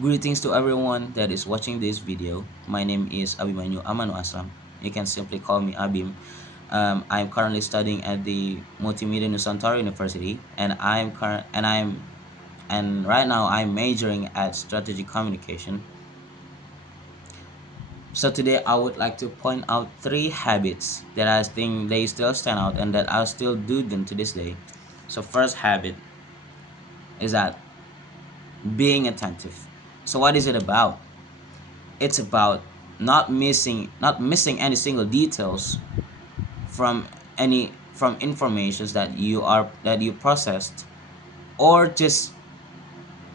Greetings to everyone that is watching this video. My name is Abimanyu Amanu Aslam. You can simply call me Abim. I'm currently studying at the Multimedia Nusantara University, and right now I'm majoring at strategic communication. So today I would like to point out three habits that I think they still stand out and that I still do them to this day. So first habit is that being attentive. So what is it about? It's about not missing any single details from from informations that you processed, or just,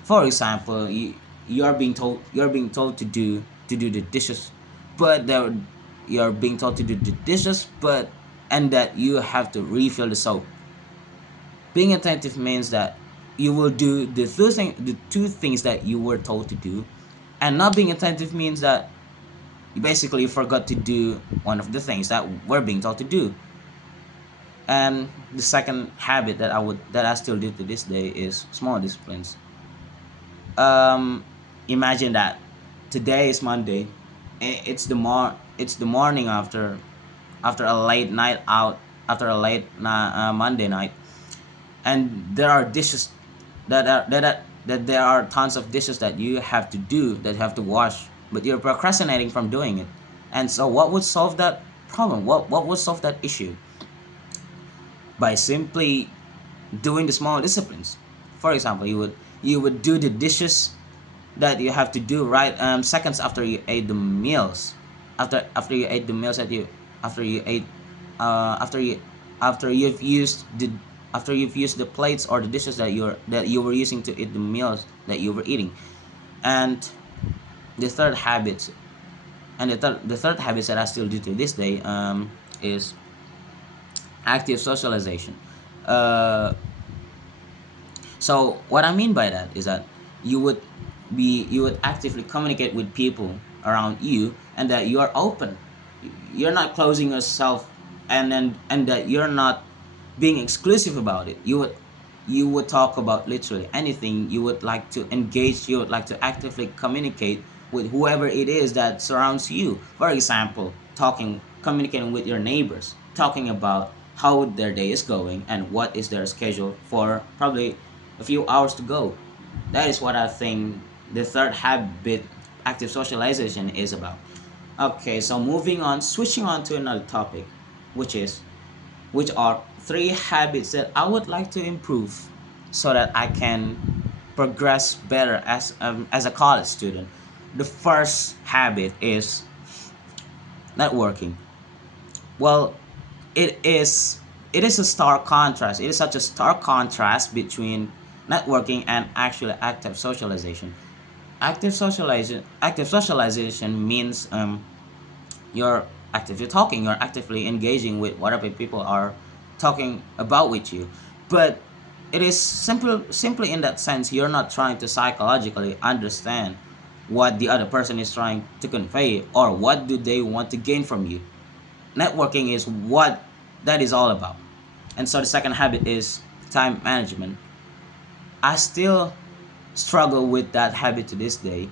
for example, you're being told to do the dishes, but you're being told to do the dishes, but and that you have to refill the soap. Being attentive means that you will do the two things that you were told to do, and not being attentive means that you basically forgot to do one of the things that we're being told to do. And the second habit that I still do to this day is small disciplines. um Imagine that today is Monday. It's the morning after a late night out, after a Monday night, and there are dishes that there are tons of dishes that you have to do, that you have to wash, but you're procrastinating from doing it. And so what would solve that problem? What would solve that issue? By simply doing the small disciplines. For example, you would do the dishes that you have to do right seconds after you ate the meals, after you ate the meals that you after you ate after you after you've used the after you've used the plates or the dishes that you were using to eat the meals that you were eating. And the third habit the third habits that I still do to this day is active socialization. uh So what I mean by that is that you would actively communicate with people around you, and that you are open. You're not closing yourself, and that you're not being exclusive about it. You would talk about literally anything. You would like to engage, you would like to actively communicate with whoever it is that surrounds you. For example, communicating with your neighbors, talking about how their day is going and what is their schedule for probably a few hours to go. That is what I think the third habit, active socialization, is about. Okay, so moving on, switching on to another topic, which is which are three habits that I would like to improve so that I can progress better as a college student. The first habit is networking. Well, it is it is a stark contrast. It is such a stark contrast between networking and actually active socialization. Active socialization means you're actively talking, you're actively engaging with whatever people are talking about with you. But it is simply in that sense, you're not trying to psychologically understand what the other person is trying to convey, or what do they want to gain from you. Networking is what that is all about. And so the second habit is time management. I still struggle with that habit to this day.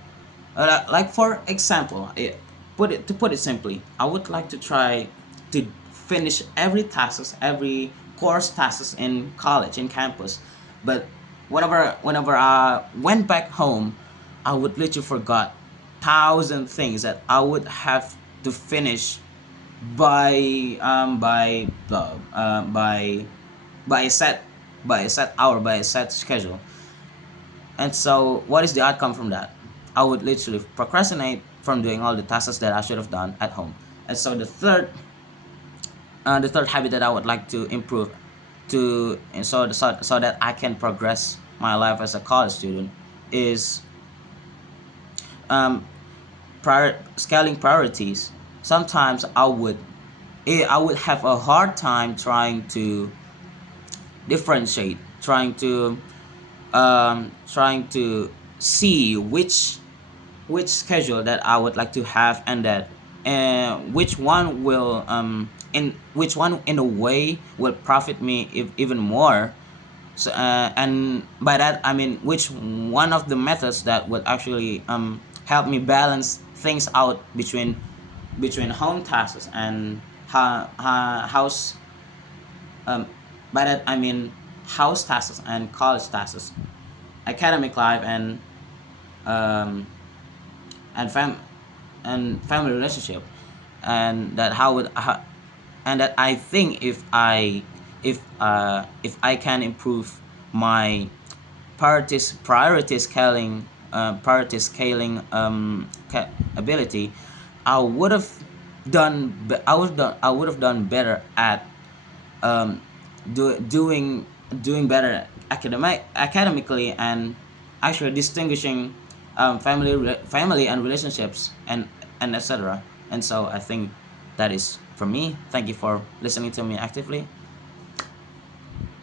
Like, for example, to put it simply, I would like to try to finish every course tasks in college, in campus. But whenever I went back home, I would literally forgot thousand things that I would have to finish by by a set hour, by a set schedule. And so, what is the outcome from that? I would literally procrastinate from doing all the tasks that I should have done at home. And so, the third habit that I would like to improve, so that I can progress my life as a college student, is um, scaling priorities. Sometimes I would have a hard time trying to differentiate, trying to see which schedule that I would like to have, and that which one in a way will profit me, if, even more, So and by that I mean which one of the methods that would actually help me balance things out between home tasks and house, um, by that I mean house tasks and college tasks, academic life um, and family relationship, and that and that I think if I can improve my priority scaling ability, I would have I would have done better at um, doing better academically, and actually distinguishing family and relationships and etc. And so I think that is for me. Thank you for listening to me actively.